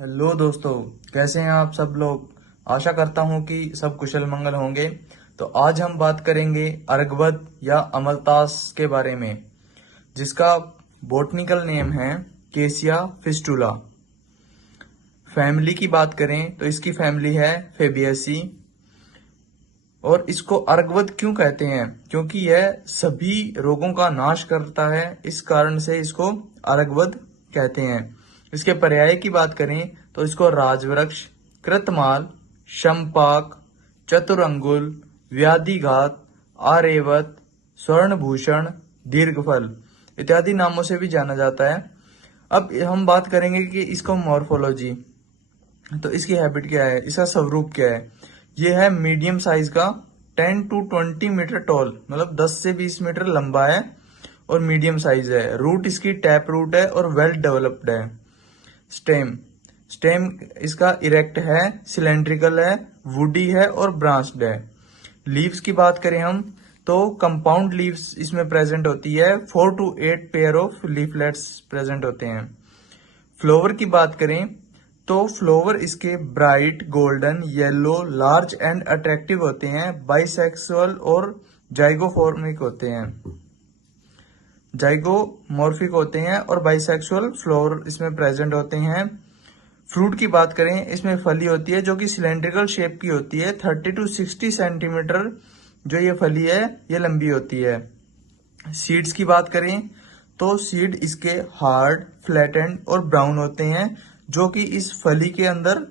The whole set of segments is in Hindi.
हेलो दोस्तों। कैसे हैं आप सब लोग। आशा करता हूं कि सब कुशल मंगल होंगे। तो आज हम बात करेंगे अर्गवद या अमलतास के बारे में, जिसका बॉटनिकल नेम है केसिया फिस्टुला। फैमिली की बात करें तो इसकी फैमिली है फेबियसी। और इसको अर्गवद क्यों कहते हैं, क्योंकि यह सभी रोगों का नाश करता है, इस कारण से इसको अर्गवद कहते हैं। इसके पर्याय की बात करें तो इसको राजवृक्ष, कृतमाल, शमपाक, चतुरंगुल, व्याधिघात, आर्यवत, स्वर्णभूषण, दीर्घफल इत्यादि नामों से भी जाना जाता है। अब हम बात करेंगे कि इसको मॉर्फोलॉजी, तो इसकी हैबिट क्या है, इसका स्वरूप क्या है। ये है मीडियम साइज का, 10 टू 20 मीटर टॉल, मतलब 10 से 20 मीटर लंबा है और मीडियम साइज है। रूट इसकी टैप रूट है और वेल डेवलप्ड है। स्टेम स्टेम इसका इरेक्ट है, सिलेंड्रिकल है, वुडी है और ब्रांच्ड है। लीव्स की बात करें हम तो कंपाउंड लीव्स इसमें प्रेजेंट होती है, 4 to 8 pair of leaflets present होते हैं। फ्लावर की बात करें तो फ्लावर इसके bright golden yellow large and attractive होते हैं, बाइसेक्सुअल और जाइगोफॉर्मिक होते हैं, जाइगोमॉर्फिक होते हैं और बाइसेक्सुअल फ्लावर इसमें प्रेजेंट होते हैं। फ्रूट की बात करें, इसमें फली होती है जो कि सिलेंड्रिकल शेप की होती है, 30 टू 60 सेंटीमीटर जो ये फली है ये लंबी होती है। सीड्स की बात करें तो सीड इसके हार्ड, फ्लैटेंड और ब्राउन होते हैं, जो कि इस फली के अंदर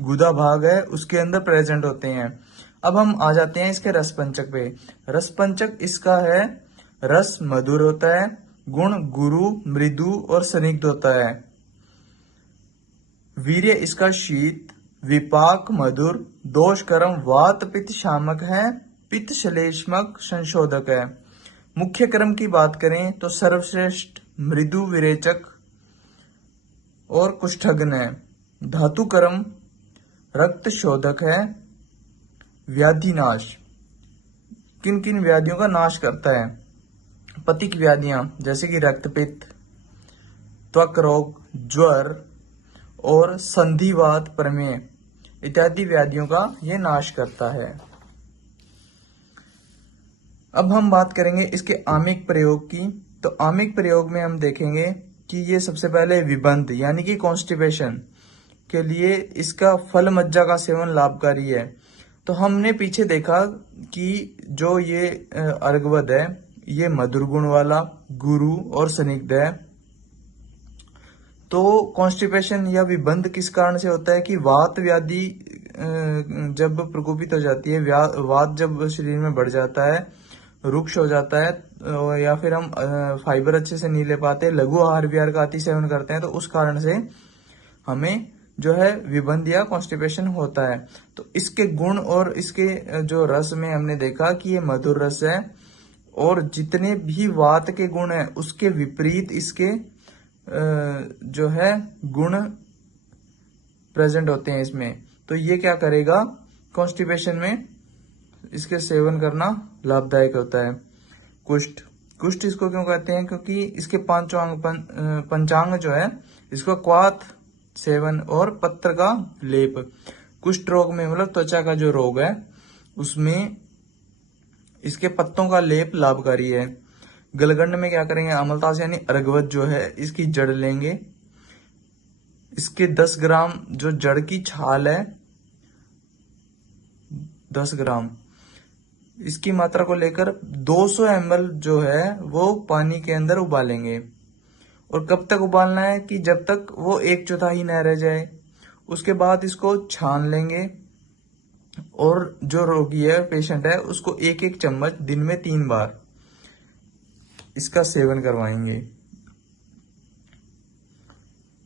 गुदा भाग है उसके अंदर प्रेजेंट होते हैं। अब हम आ जाते हैं इसके रस पंचक पे। रस पंचक इसका है, रस मधुर होता है, गुण गुरु, मृदु और स्निग्ध होता है। वीर्य इसका शीत, विपाक मधुर, दोषकरम, वात पित्त शामक है, पित्त श्लेष्मक संशोधक है। मुख्य क्रम की बात करें तो सर्वश्रेष्ठ, मृदु विरेचक और कुष्ठग्न है। धातु क्रम रक्त शोधक है। व्याधिनाश किन किन व्याधियों का नाश करता है। पतिक व्याधियां जैसे कि रक्तपित्त, त्वक रोग, ज्वर और संधिवात, प्रमेय इत्यादि व्याधियों का ये नाश करता है। अब हम बात करेंगे इसके आमिक प्रयोग की। तो आमिक प्रयोग में हम देखेंगे कि ये सबसे पहले विबंध यानी कि कॉन्स्टिपेशन के लिए इसका फल मज्जा का सेवन लाभकारी है। तो हमने पीछे देखा कि जो ये अर्गवद है ये मधुर गुण वाला, गुरु और स्निग्ध है। तो कॉन्स्टिपेशन या विबंध किस कारण से होता है कि वात व्याधि जब प्रकोपित हो जाती है, वात जब शरीर में बढ़ जाता है, रुक्ष हो जाता है, या फिर हम फाइबर अच्छे से नहीं ले पाते, लघु आहार विहार का अति सेवन करते हैं, तो उस कारण से हमें जो है विबंध या कॉन्स्टिपेशन होता है। तो इसके गुण और इसके जो रस में हमने देखा कि ये मधुर रस है और जितने भी वात के गुण है उसके विपरीत इसके जो है गुण प्रेजेंट होते हैं इसमें। तो ये क्या करेगा, कॉन्स्टिपेशन में इसके सेवन करना लाभदायक होता है। कुष्ठ कुष्ठ इसको क्यों कहते हैं, क्योंकि इसके पंचांग जो है इसको क्वाथ सेवन और पत्र का लेप। कुष्ठ रोग में मतलब त्वचा का जो रोग है उसमें इसके पत्तों का लेप लाभकारी है। गलगंड में क्या करेंगे, अमलतास यानी अर्गवद जो है इसकी जड़ लेंगे। इसके 10 ग्राम जो जड़ की छाल है, 10 ग्राम इसकी मात्रा को लेकर 200 ml जो है वो पानी के अंदर उबालेंगे। और कब तक उबालना है कि जब तक वो 1/4 न रह जाए। उसके बाद इसको छान लेंगे और जो रोगी है, पेशेंट है, उसको 1-1 चम्मच दिन में 3 बार इसका सेवन करवाएंगे।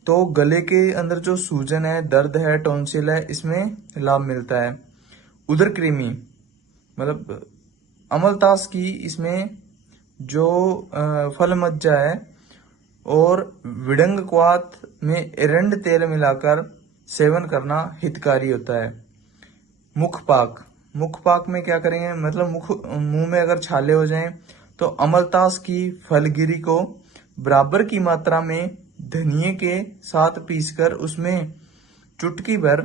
तो गले के अंदर जो सूजन है, दर्द है, टॉन्सिल है, इसमें लाभ मिलता है। उदर कृमि मतलब अमलतास की इसमें जो फल मज्जा है और विडंग क्वाथ में एरंड तेल मिलाकर सेवन करना हितकारी होता है। मुखपाक में क्या करेंगे, मतलब मुंह में अगर छाले हो जाएं तो अमलतास की फलगिरी को बराबर की मात्रा में धनिये के साथ पीसकर उसमें चुटकी भर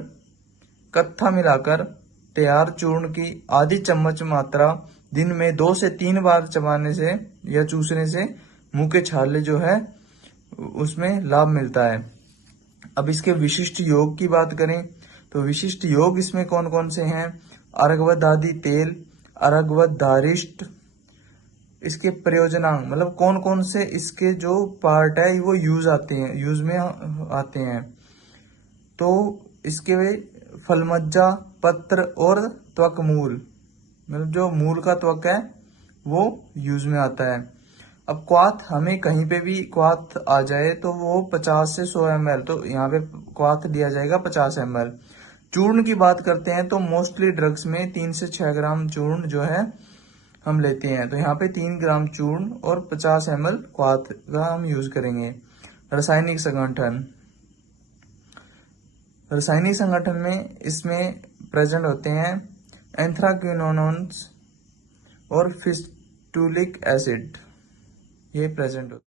कत्था मिलाकर तैयार चूर्ण की आधी चम्मच मात्रा दिन में 2 से 3 बार चबाने से या चूसने से मुंह के छाले जो है उसमें लाभ मिलता है। अब इसके विशिष्ट योग की बात करें तो विशिष्ट योग इसमें कौन कौन से हैं? अर्घवद आदि तेल, अर्घवद धारिष्ट, इसके प्रयोजनांग मतलब कौन कौन से इसके जो पार्ट है वो यूज में आते हैं। तो इसके फलमज्जा, पत्र और त्वक मूल, मतलब जो मूल का त्वक है वो यूज में आता है। अब क्वाथ, हमें कहीं पे भी क्वाथ आ जाए तो वो 50 से 100 ml, तो यहाँ पे क्वाथ दिया जाएगा 50 ml। चूर्ण की बात करते हैं तो मोस्टली ड्रग्स में 3 से 6 ग्राम चूर्ण जो है हम लेते हैं, तो यहाँ पे 3 ग्राम चूर्ण और 50 ml क्वाथ का हम यूज करेंगे। रासायनिक संगठन, रासायनिक संगठन में इसमें प्रेजेंट होते हैं एंथ्राक्विनोन्स और फिस्टुलिक एसिड, ये प्रेजेंट होते हैं।